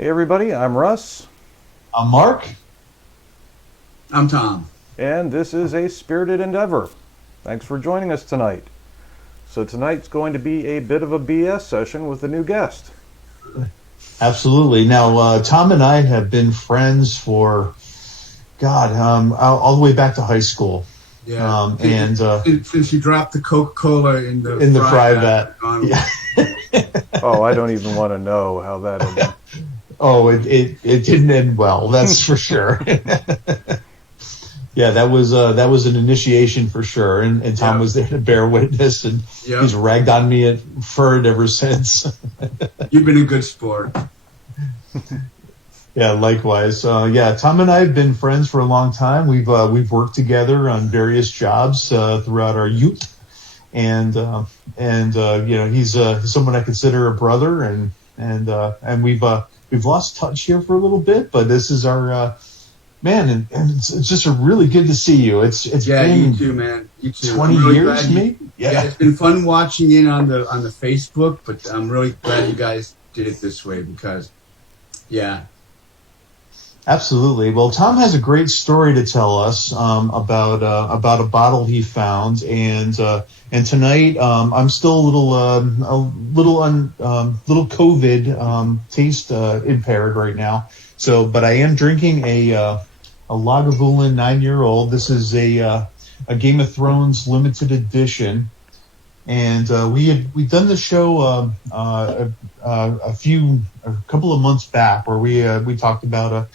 Hey everybody, I'm Russ. I'm Mark. I'm Tom. And this is A Spirited Endeavor. Thanks for joining us tonight. So tonight's going to be a bit of a BS session with a new guest. Absolutely. Now, Tom and I have been friends for, all the way back to high school. Yeah. Since you dropped the Coca-Cola in the fry vat. Yeah. Oh, I don't even want to know how that ended. Oh, it didn't end well. That's for sure. Yeah, that was an initiation for sure, and Tom was there to bear witness, and he's ragged on me for it ever since. You've been a good sport. Yeah, likewise. Tom and I have been friends for a long time. We've worked together on various jobs throughout our youth, and he's someone I consider a brother, and we've lost touch here for a little bit, but this is our man, and it's just really good to see you. It's been you too, man. You too. 20 years, maybe. Yeah, it's been fun watching it on the Facebook, but I'm really glad you guys did it this way because, yeah. Absolutely. Well, Tom has a great story to tell us about a bottle he found, and tonight I'm still a little COVID taste impaired right now. So, but I am drinking a Lagavulin 9-year-old. This is a Game of Thrones limited edition, and we've done the show a couple of months back where we talked about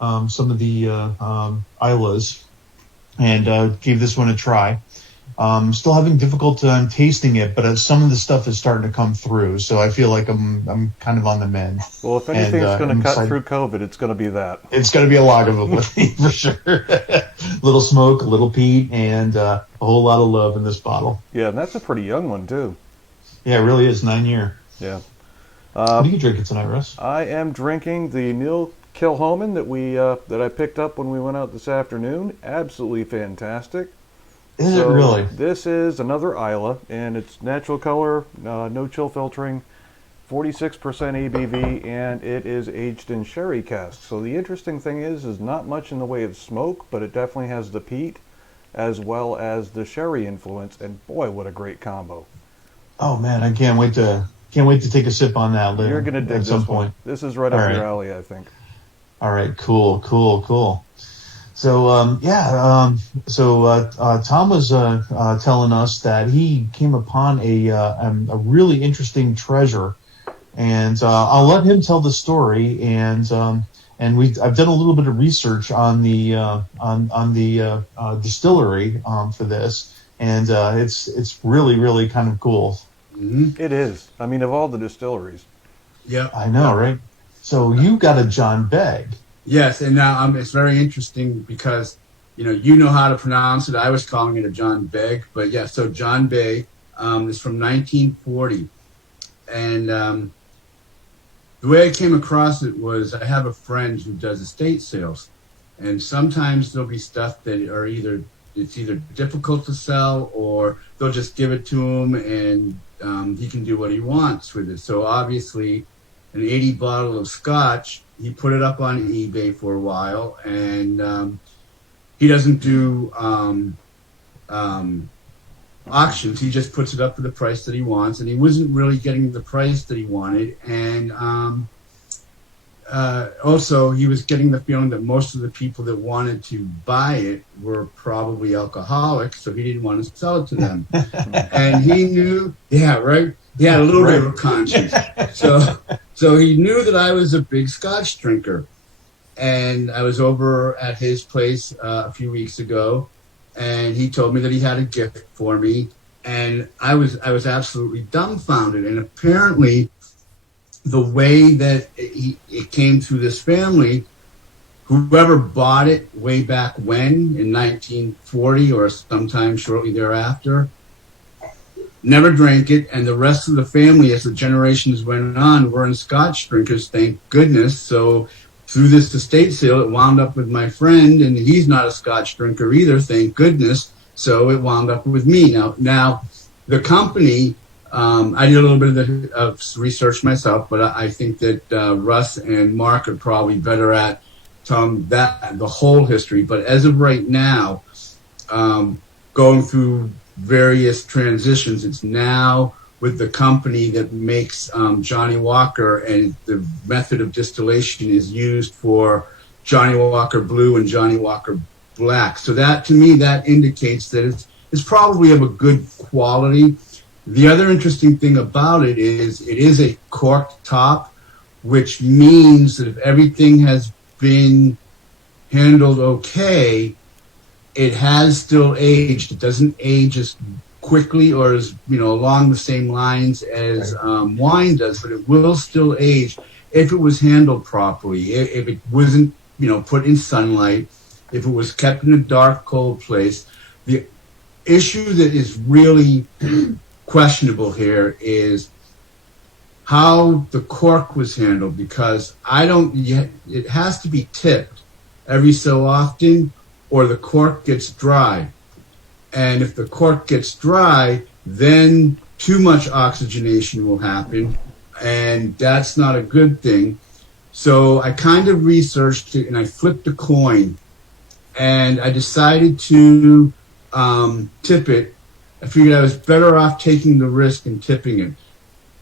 some of the Islas and gave this one a try. Still having difficulty on tasting it, but some of the stuff is starting to come through, so I feel like I'm kind of on the mend. Well, if anything's going to cut through COVID, it's going to be that. It's going to be a Lagavulin for sure. Little smoke, a little peat, and a whole lot of love in this bottle. Yeah, and that's a pretty young one too. Yeah, it really is, 9 year. Yeah. What are you drinking tonight, Russ? I am drinking the Neil Kilhoman that I picked up when we went out this afternoon. Absolutely fantastic. Is it really? This is another Isla, and it's natural color, no chill filtering, 46% ABV, and it is aged in sherry casks. So the interesting thing is not much in the way of smoke, but it definitely has the peat as well as the sherry influence, and boy, what a great combo. Oh man, I can't wait to take a sip on that later. You're gonna dig at some point. This is right up your alley, I think. All right, cool. So, Tom was telling us that he came upon a really interesting treasure, and I'll let him tell the story. And I've done a little bit of research on the distillery for this, and it's really kind of cool. Mm-hmm. It is. I mean, of all the distilleries. Yeah, I know, right? So you got a John Begg. Yes, and now it's very interesting because you know how to pronounce it. I was calling it a John Begg, but yeah. So John Begg is from 1940, and the way I came across it was I have a friend who does estate sales, and sometimes there'll be stuff that are either difficult to sell or they'll just give it to him and he can do what he wants with it. So obviously, an 80 bottle of scotch. He put it up on eBay for a while, and he doesn't do auctions. He just puts it up for the price that he wants, and he wasn't really getting the price that he wanted. And also, he was getting the feeling that most of the people that wanted to buy it were probably alcoholics, so he didn't want to sell it to them. And he knew, yeah, right? He had a little bit of a conscience. So he knew that I was a big scotch drinker. And I was over at his place a few weeks ago, and he told me that he had a gift for me. And I was absolutely dumbfounded. And apparently, the way that it came through this family, whoever bought it way back when, in 1940 or sometime shortly thereafter, never drank it, and the rest of the family, as the generations went on, were Scotch drinkers, thank goodness. So through this estate sale, it wound up with my friend, and he's not a Scotch drinker either, thank goodness. So it wound up with me. Now the company I did a little bit of research myself, but I think that Russ and Mark are probably better at telling the whole history. But as of right now, going through various transitions, it's now with the company that makes Johnny Walker, and the method of distillation is used for Johnny Walker Blue and Johnny Walker Black. So that, to me, that indicates that it's probably of a good quality. The other interesting thing about it is a corked top, which means that if everything has been handled okay, it has still aged. It doesn't age as quickly or as, along the same lines as wine does, but it will still age if it was handled properly, if it wasn't, put in sunlight, if it was kept in a dark, cold place. The issue that is really questionable here is how the cork was handled, because it has to be tipped every so often or the cork gets dry. And if the cork gets dry, then too much oxygenation will happen, and that's not a good thing. So I kind of researched it, and I flipped a coin, and I decided to tip it. I figured I was better off taking the risk and tipping it.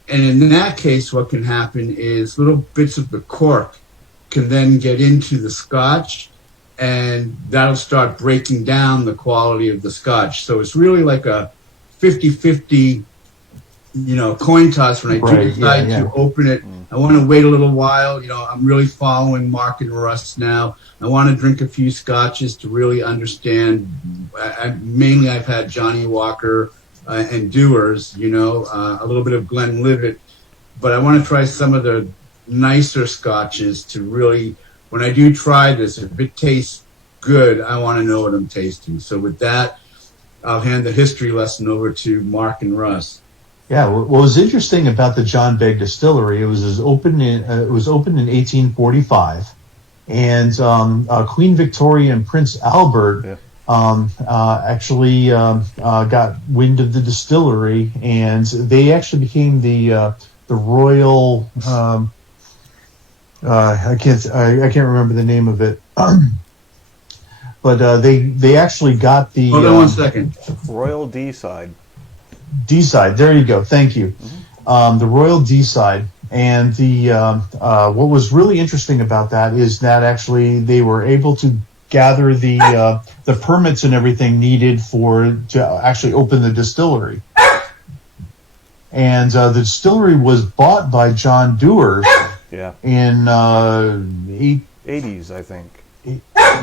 And in that case, what can happen is little bits of the cork can then get into the scotch, and that'll start breaking down the quality of the scotch. So it's really like a 50-50, coin toss when I do decide to open it. I want to wait a little while. I'm really following Mark and Russ now. I want to drink a few scotches to really understand. Mainly I've had Johnny Walker and Dewar's, a little bit of Glenlivet. But I want to try some of the nicer scotches to really, when I do try this, if it tastes good, I want to know what I'm tasting. So with that, I'll hand the history lesson over to Mark and Russ. Yeah, what was interesting about the John Begg Distillery, it was opened in 1845, and Queen Victoria and Prince Albert actually got wind of the distillery, and they actually became the royal. I can't remember the name of it, but they actually got the. Hold on 1 second. Royal D-side. D-side. There you go. Thank you. The Royal D-side, and the what was really interesting about that is that actually they were able to gather the permits and everything needed to actually open the distillery. And the distillery was bought by John Dewar's in 80s, I think.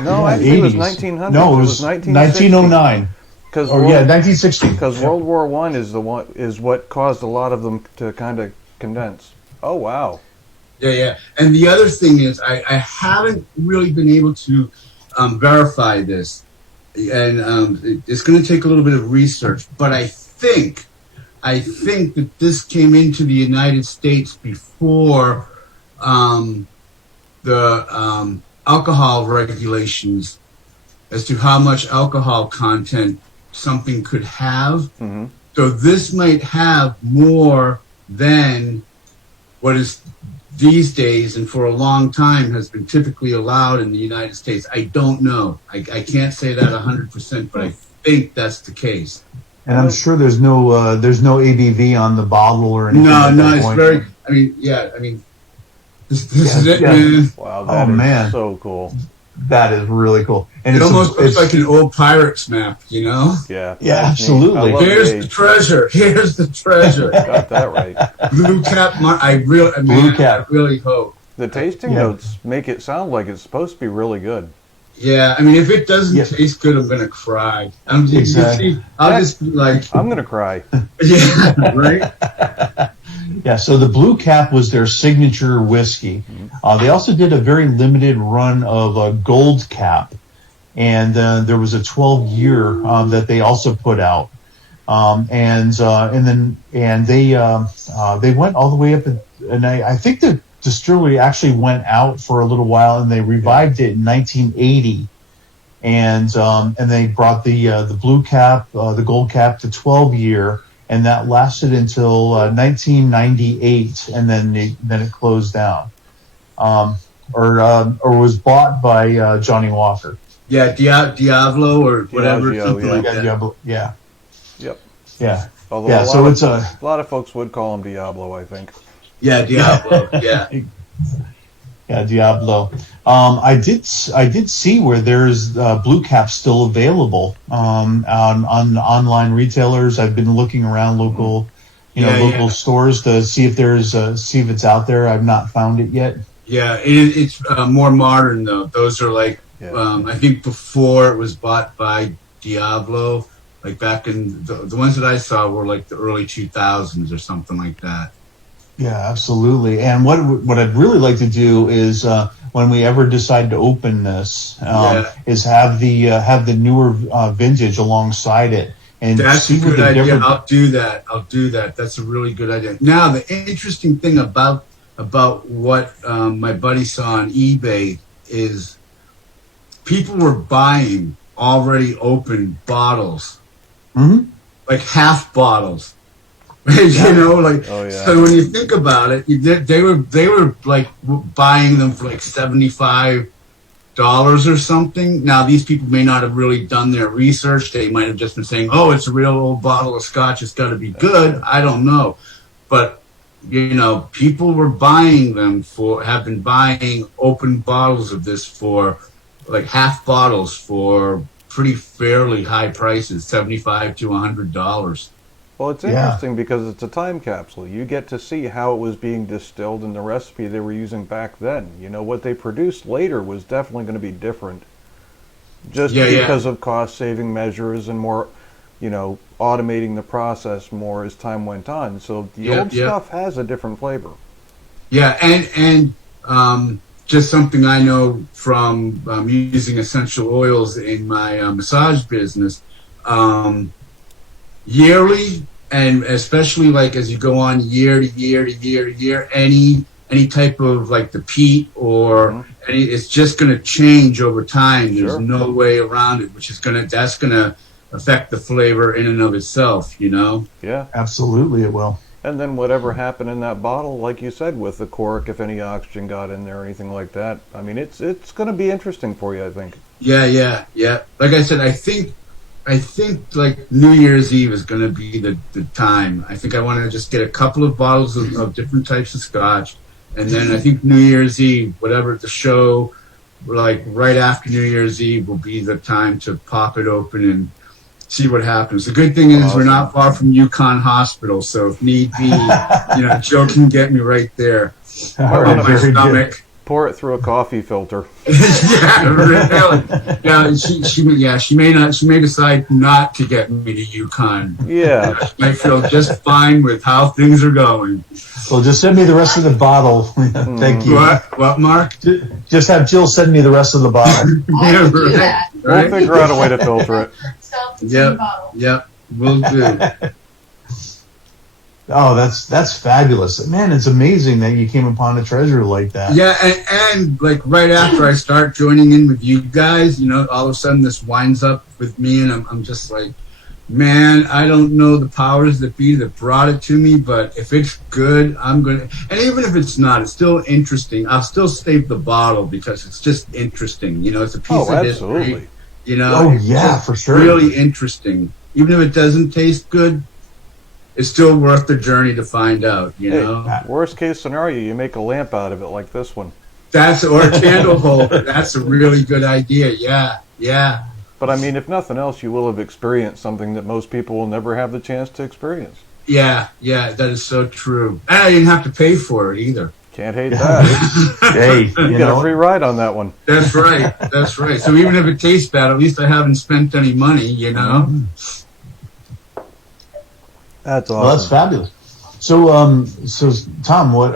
No, actually 80s. It was 1900. No, it was 1909. 1960. Because World War I is what caused a lot of them to kind of condense. Oh wow. Yeah. And the other thing is, I haven't really been able to verify this, and it's going to take a little bit of research. But I think that this came into the United States before the alcohol regulations as to how much alcohol content something could have. Mm-hmm. So this might have more than what is these days and for a long time has been typically allowed in the United States. I don't know. I can't say that 100%, but I think that's the case. And I'm sure there's no ABV on the bottle or anything. No, it's very. This is it, man. Wow, that is so cool. That is really cool. And it almost looks like an old pirate's map, Yeah. Yeah, absolutely. Here's the treasure. Got that right. Blue cap. I really hope. The tasting notes make it sound like it's supposed to be really good. Yeah, if it doesn't taste good, I'm gonna cry. I'll just be like, I'm gonna cry. Yeah, right. Yeah, so the Blue Cap was their signature whiskey. They also did a very limited run of a Gold Cap, and there was a 12-year that they also put out, and they went all the way up, and I think the distillery actually went out for a little while, and they revived it in 1980, and they brought the Blue Cap, the Gold Cap to 12-year. and that lasted until 1998, and then it closed down, or was bought by Johnny Walker. Yeah, Diablo or whatever. Diageo, Like Yeah, that. Diablo, yeah, Yep. yeah, Although yeah. So it's a lot of folks would call him Diablo, I think. Yeah, Diablo. Yeah. yeah, Diablo. I did see where there's Blue Cap still available on online retailers. I've been looking around local stores to see if it's out there. I've not found it yet. Yeah, it's more modern though. Those are like I think before it was bought by Diablo. Like back in the ones that I saw were like the early 2000s or something like that. Yeah, absolutely. And what I'd really like to do is when we ever decide to open this, is have the newer vintage alongside it. And that's see a good the idea. different... I'll do that. That's a really good idea. Now, the interesting thing about what my buddy saw on eBay is people were buying already opened bottles, like half bottles. So when you think about it, they were like buying them for like $75 or something. Now these people may not have really done their research. They might have just been saying, "Oh, it's a real old bottle of scotch. It's got to be good." I don't know, but people were buying them have been buying open bottles of this for like half bottles for pretty fairly high prices, $75 to $100. Well, it's interesting because it's a time capsule. You get to see how it was being distilled and the recipe they were using back then. What they produced later was definitely going to be different. Just because of cost-saving measures and more, automating the process more as time went on. So the old stuff has a different flavor. Yeah, and just something I know from using essential oils in my massage business, yearly, and especially like as you go on year to year to year to year, any type of like the peat or it's just going to change over time. There's no way around it, that's going to affect the flavor in and of itself, Yeah, absolutely it will. And then whatever happened in that bottle, like you said, with the cork, if any oxygen got in there or anything like that, I mean, it's going to be interesting for you, I think. Yeah. Like I said, I think like New Year's Eve is going to be the time. I think I want to just get a couple of bottles of different types of scotch. And then I think New Year's Eve, whatever the show, like right after New Year's Eve will be the time to pop it open and see what happens. The good thing is we're not far from UConn Hospital, so if need be, Joe can get me right there. On my stomach. Good. Pour it through a coffee filter. Yeah, really. Yeah, she may decide not to get me to UConn. Yeah. She might feel just fine with how things are going. Well, just send me the rest of the bottle. Thank you. What, Mark? Just have Jill send me the rest of the bottle. Yeah, right. We'll figure out a way to filter it. Yep, we'll do. Oh, that's fabulous, man! It's amazing that you came upon a treasure like that. Yeah, and like right after I start joining in with you guys, all of a sudden this winds up with me, and I'm just like, man, I don't know the powers that be that brought it to me, but if it's good, I'm gonna. And even if it's not, it's still interesting. I'll still save the bottle because it's just interesting. It's a piece of history. For sure. Really interesting. Even if it doesn't taste good, it's still worth the journey to find out, Hey, worst case scenario, you make a lamp out of it like this one. Or a candle holder. That's a really good idea. Yeah. But I mean, if nothing else, you will have experienced something that most people will never have the chance to experience. Yeah, that is so true. And I didn't have to pay for it either. Can't hate that. Hey, you get a free ride on that one. That's right. So even if it tastes bad, at least I haven't spent any money, That's awesome. Well, that's fabulous. So Tom, what?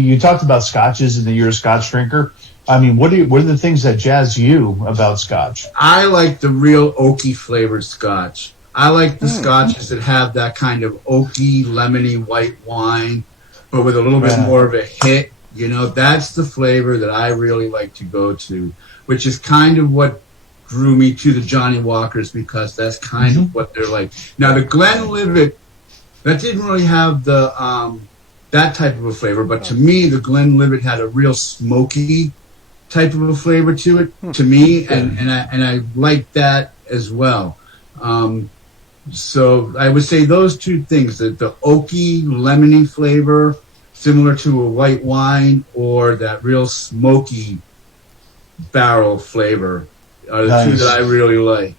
You talked about scotches and that you're a scotch drinker. I mean, what are the things that jazz you about scotch? I like the real oaky flavored scotch. I like the scotches that have that kind of oaky, lemony white wine, but with a little bit more of a hit. That's the flavor that I really like to go to, which is kind of what drew me to the Johnny Walkers, because that's kind of what they're like. Now, the Glenlivet That didn't really have the that type of a flavor, but to me, the Glenlivet had a real smoky type of a flavor to it. To me, and I liked that as well. So I would say those two things: the oaky, lemony flavor, similar to a white wine, or that real smoky barrel flavor, are the two that I really like.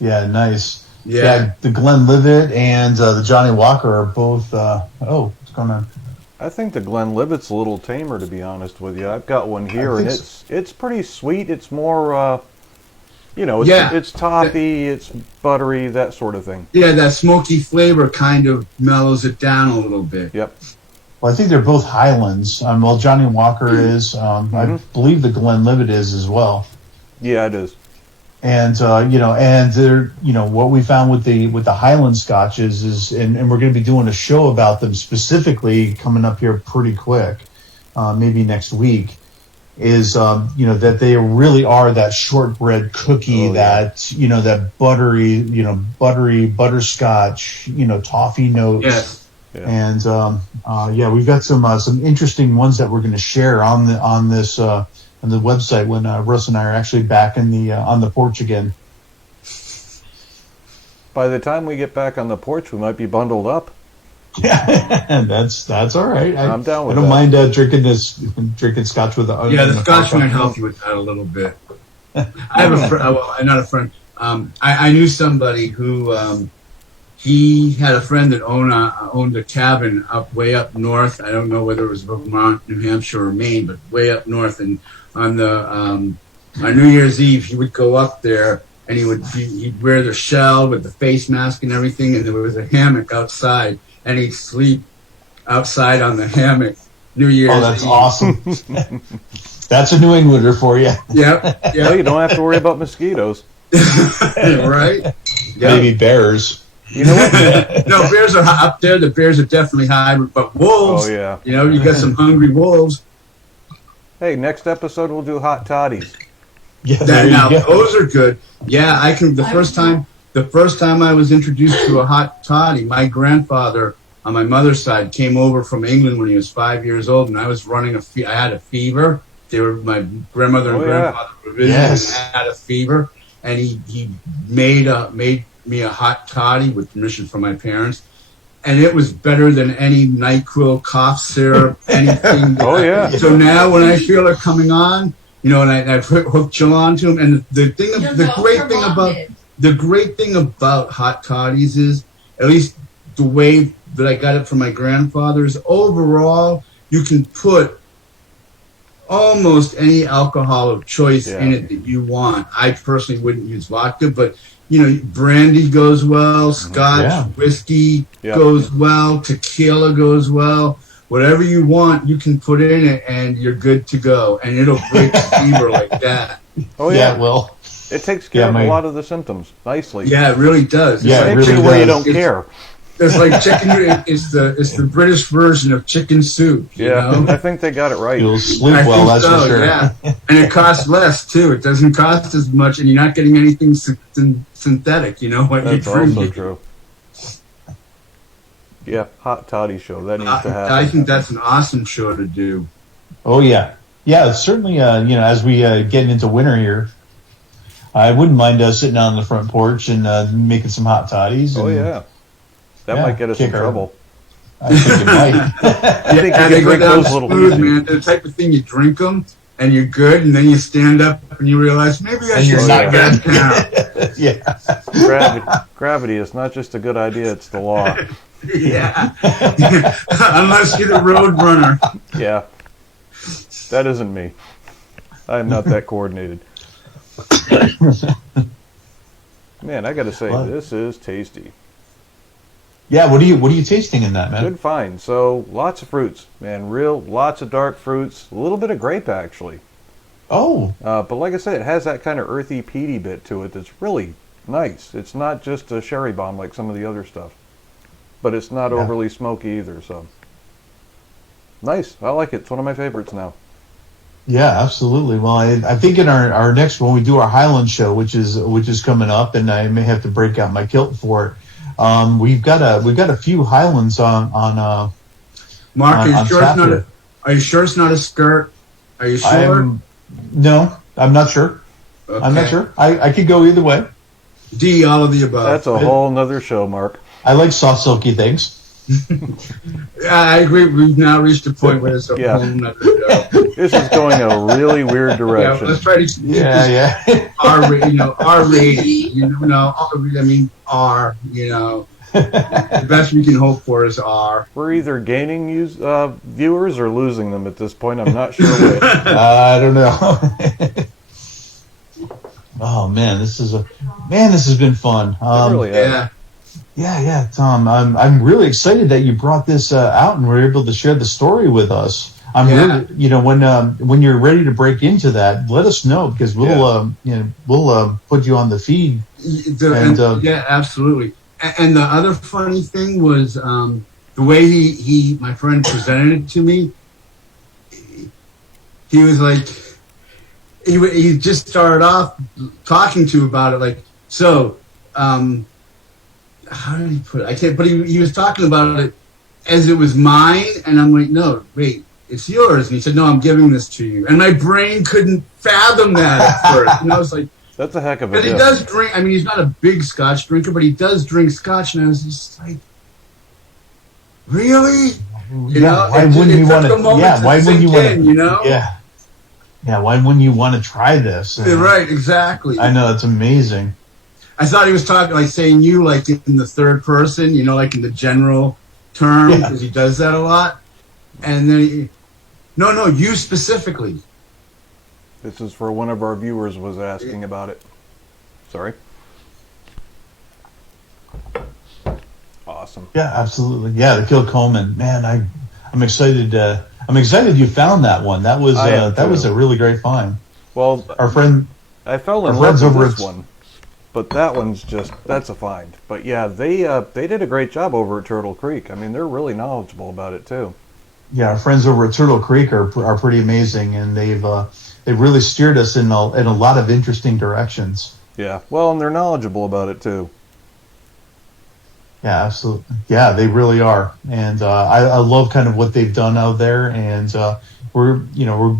Yeah, nice. Yeah, the Glenlivet and the Johnny Walker are both. What's going on? I think the Glenlivet's a little tamer, to be honest with you. I've got one here, and it's pretty sweet. It's more, it's toffee, it's buttery, that sort of thing. Yeah, that smoky flavor kind of mellows it down a little bit. Yep. Well, I think they're both Highlands. Well, Johnny Walker is. I believe the Glenlivet is as well. Yeah, it is. And and they're what we found with the Highland Scotches is, and we're going to be doing a show about them specifically coming up here pretty quick, maybe next week, is that they really are that shortbread cookie, that buttery butterscotch, toffee notes. Yes. Yeah. And we've got some interesting ones that we're going to share on this. On the website when Russ and I are actually back in the on the porch again. By the time we get back on the porch, we might be bundled up. Yeah, that's all right. I'm down with I don't that. mind drinking scotch with the the scotch might help you with that a little bit. I have a friend. Well, not a friend. I knew somebody who he had a friend that owned a cabin way up north. I don't know whether it was Vermont, New Hampshire, or Maine, but way up north. And on on New Year's Eve, he would go up there and he'd wear the shell with the face mask and everything, and there was a hammock outside, and he'd sleep outside on the hammock. New Year's Eve. Oh, that's awesome. That's a New Englander for you. Yep. Well, you don't have to worry about mosquitoes. Right? Maybe bears. You know what? No, bears are up there. The bears are definitely hybrid, but wolves. Oh, yeah. You got some hungry wolves. Hey, next episode we'll do hot toddies. Yeah, those are good. Yeah, I can. The first time I was introduced to a hot toddy, my grandfather on my mother's side came over from England when he was 5 years old, and I was running I had a fever. They were my grandmother and grandfather were visiting, and I had a fever, and he made me a hot toddy with permission from my parents, and it was better than any NyQuil cough syrup, anything. Oh yeah. So now when I feel it coming on, and I've hooked Jill onto them, and the great thing about hot toddies is, at least the way that I got it from my grandfather, is overall you can put almost any alcohol of choice in it that you want. I personally wouldn't use vodka, but brandy goes well, scotch, whiskey goes well, tequila goes well. Whatever you want, you can put in it, and you're good to go. And it'll break the fever like that. Oh yeah, it will. It takes care of a lot of the symptoms nicely. Yeah, it really does. Yeah, it makes really you where you does. don't care. It's like chicken. It's the British version of chicken soup. I think they got it right. You'll sleep well, that's for sure. Yeah, and it costs less too. It doesn't cost as much, and you're not getting anything synthetic. What That's you're drinking. also true. Yeah, hot toddy show. That needs to happen. I think that's an awesome show to do. Oh yeah, it's certainly. As we get into winter here, I wouldn't mind sitting out on the front porch and making some hot toddies. Oh yeah, that might get us in trouble. I think it might. I think you can drink those little smooth, man. The type of thing you drink them and you're good, and then you stand up and you realize maybe I should not get down. Yeah. Gravity is not just a good idea; it's the law. Yeah. Unless you're the road runner. Yeah. That isn't me. I'm not that coordinated. Man, I got to say, this is tasty. Yeah, what are you tasting in that, man? Good find. So, lots of fruits, man. Lots of dark fruits. A little bit of grape, actually. Oh. But like I said, it has that kind of earthy, peaty bit to it that's really nice. It's not just a sherry bomb like some of the other stuff. But it's not overly smoky either, so. Nice. I like it. It's one of my favorites now. Yeah, absolutely. Well, I think in our next, when we do our Highland show, which is coming up, and I may have to break out my kilt for it, We've got a few Highlands on Mark, on tap here. are you sure it's not a skirt? Are you sure? No, I'm not sure. Okay. I'm not sure. I could go either way. D, all of the above. That's a whole nother show, Mark. I like soft, silky things. I agree. We've now reached a point where it's a Yeah. whole nother show. This is going a really weird Yeah, direction. let's try to Yeah. R rating. I mean R. The best we can hope for is R. We're either gaining viewers or losing them at this point. I'm not sure which. I don't know. Oh man, this has been fun. It really has. Yeah. Tom. I'm really excited that you brought this out and were able to share the story with us. I'm really, when you're ready to break into that, let us know because we'll put you on the feed. Yeah, absolutely. And the other funny thing was the way my friend presented it to me. He was like, he just started off talking to about it like, so, how did he put it? I can't, but he was talking about it as it was mine, and I'm like, no, wait, it's yours. And he said, no, I'm giving this to you. And my brain couldn't fathom that at first. And I was like, that's a heck of a because he does drink. I mean, he's not a big Scotch drinker, but he does drink Scotch. And I was just like, really? Why wouldn't you want to? Yeah, why wouldn't you want to? Yeah. Why wouldn't you want to try this? Right, exactly. I know, it's amazing. I thought he was talking like saying you like in the third person, like in the general term, because he does that a lot. And then, no, you specifically. This is for one of our viewers was asking about it. Sorry. Awesome. Yeah, absolutely. Yeah, the Kilcoman. Man, I'm excited. I'm excited you found that one. That was a really great find. Well, our friend, I fell in love with this one, but that one's that's a find. But yeah, they did a great job over at Turtle Creek. I mean, they're really knowledgeable about it too. Yeah, our friends over at Turtle Creek are pretty amazing, and they've really steered us in a lot of interesting directions. Yeah, well, and they're knowledgeable about it too. Yeah, absolutely. Yeah, they really are, and I love kind of what they've done out there. And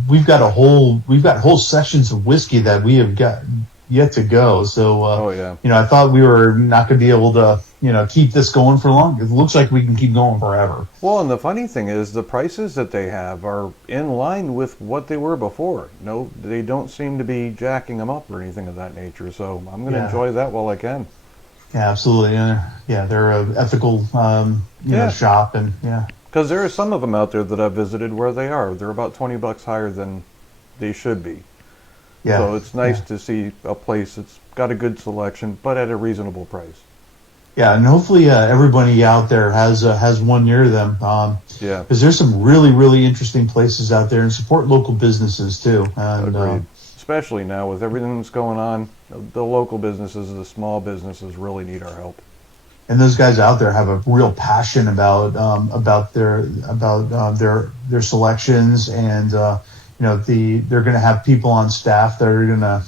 we've got whole sections of whiskey that we have got yet to go. So I thought we were not going to be able to keep this going for long. It looks like we can keep going forever. Well, and the funny thing is the prices that they have are in line with what they were before. No, they don't seem to be jacking them up or anything of that nature. So I'm going to enjoy that while I can. Yeah, absolutely. Yeah, they're an ethical shop, and because there are some of them out there that I've visited where they're about $20 higher than they should be. Yeah. So it's nice to see a place that's got a good selection, but at a reasonable price. Yeah, and hopefully everybody out there has one near them. Because there's some really, really interesting places out there, and support local businesses too. And especially now with everything that's going on, the local businesses, the small businesses really need our help. And those guys out there have a real passion about their selections, and they're going to have people on staff that are going to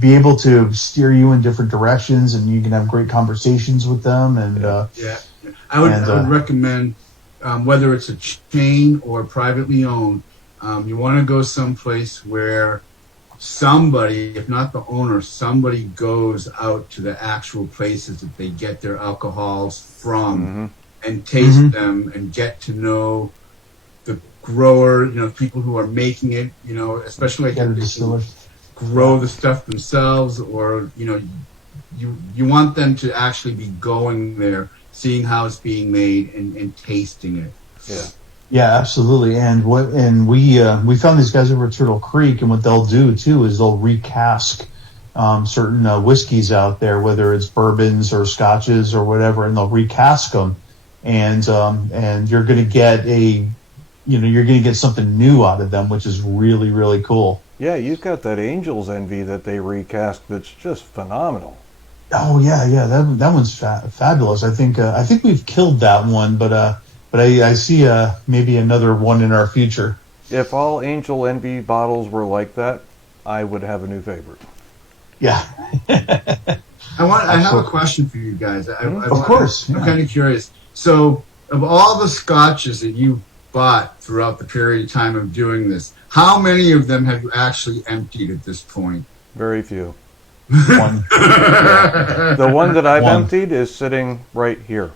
be able to steer you in different directions, and you can have great conversations with them. And I would recommend whether it's a chain or privately owned. You want to go someplace where somebody, if not the owner, somebody goes out to the actual places that they get their alcohols from and taste them and get to know the grower, people who are making it, especially like if they can grow the stuff themselves, or, you want them to actually be going there, seeing how it's being made and tasting it. Yeah. Yeah, absolutely. And we found these guys over at Turtle Creek, and what they'll do too is they'll recask certain whiskeys out there, whether it's bourbons or scotches or whatever, and they'll recask them, and you're going to get you're going to get something new out of them, which is really, really cool. Yeah, you've got that Angel's Envy that they recast that's just phenomenal. Oh yeah, that one's fabulous. I think we've killed that one, but I see maybe another one in our future. If all Angel Envy bottles were like that, I would have a new favorite. Yeah. I have a question for you guys. Of course. I'm kind of curious. So, of all the scotches that you bought throughout the period of time of doing this, how many of them have you actually emptied at this point? Very few. One. The one that I've One. emptied is sitting right here.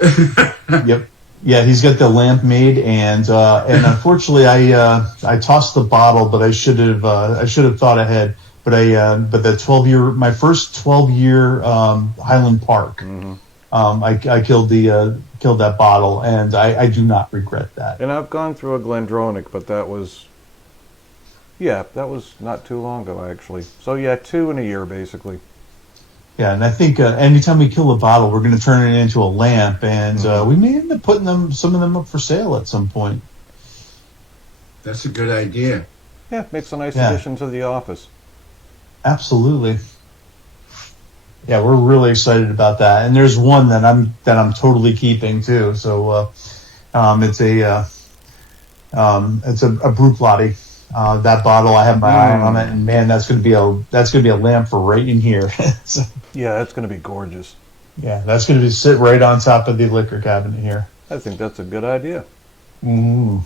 Yep. Yeah, he's got the lamp made, and unfortunately, I tossed the bottle, but I should have thought ahead. But my first 12-year Highland Park, I killed that bottle, and I do not regret that. And I've gone through a Glendronach, but that was not too long ago, actually. So yeah, 2 in a year, basically. Yeah, and I think anytime we kill a bottle, we're going to turn it into a lamp, and we may end up putting some of them up for sale at some point. That's a good idea. Yeah, makes a nice addition to the office. Absolutely. Yeah, we're really excited about that, and there's one that I'm totally keeping too. So it's a Bruichladdich. That bottle, I have my eye on it, and man, that's going to be a lamp for right in here. So, yeah, that's going to be gorgeous. Yeah, that's going to sit right on top of the liquor cabinet here. I think that's a good idea. Mm.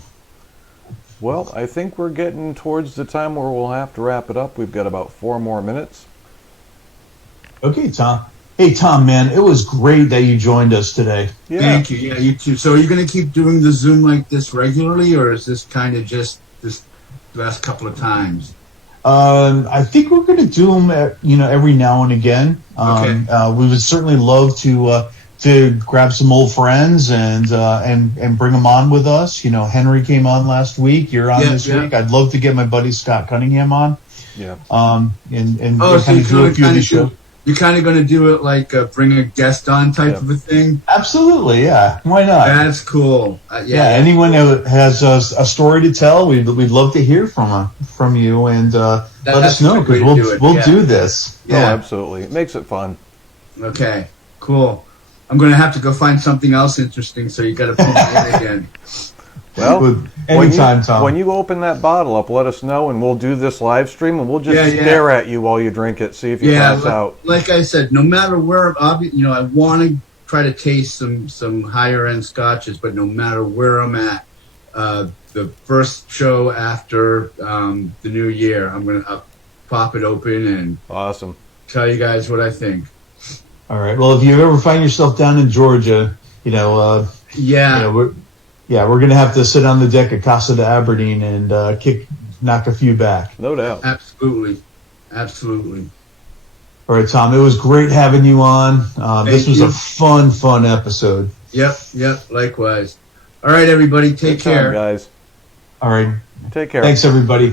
Well, I think we're getting towards the time where we'll have to wrap it up. We've got about 4 more minutes. Okay, Tom. Hey, Tom, man, it was great that you joined us today. Yeah. Thank you. Yeah, you too. So are you going to keep doing the Zoom like this regularly, or is this kind of just this last couple of times? I think we're going to do them, every now and again. We would certainly love to grab some old friends and bring them on with us. Henry came on last week. You're on this week. I'd love to get my buddy Scott Cunningham on. Yeah. And so kind of do a few of the shows. You're kind of going to do it like bring a guest on type of a thing? Absolutely, yeah. Why not? That's cool. Anyone who has a story to tell, we'd love to hear from you, and let us know, because we'll do this. Yeah, absolutely. It makes it fun. Okay, cool. I'm going to have to go find something else interesting, so you got to pull me in again. Well, anytime, Tom. When you open that bottle up, let us know, and we'll do this live stream, and we'll just stare at you while you drink it, see if you pass out. Like I said, no matter where, I want to try to taste some higher end scotches, but no matter where I'm at, the first show after the new year, I'm gonna pop it open and tell you guys what I think. All right. Well, if you ever find yourself down in Georgia, we're going to have to sit on the deck at Casa de Aberdeen and knock a few back. No doubt. Absolutely. All right, Tom, it was great having you on. This was a fun episode. Yep, likewise. All right, everybody, take care. Guys. All right. Take care. Thanks, everybody.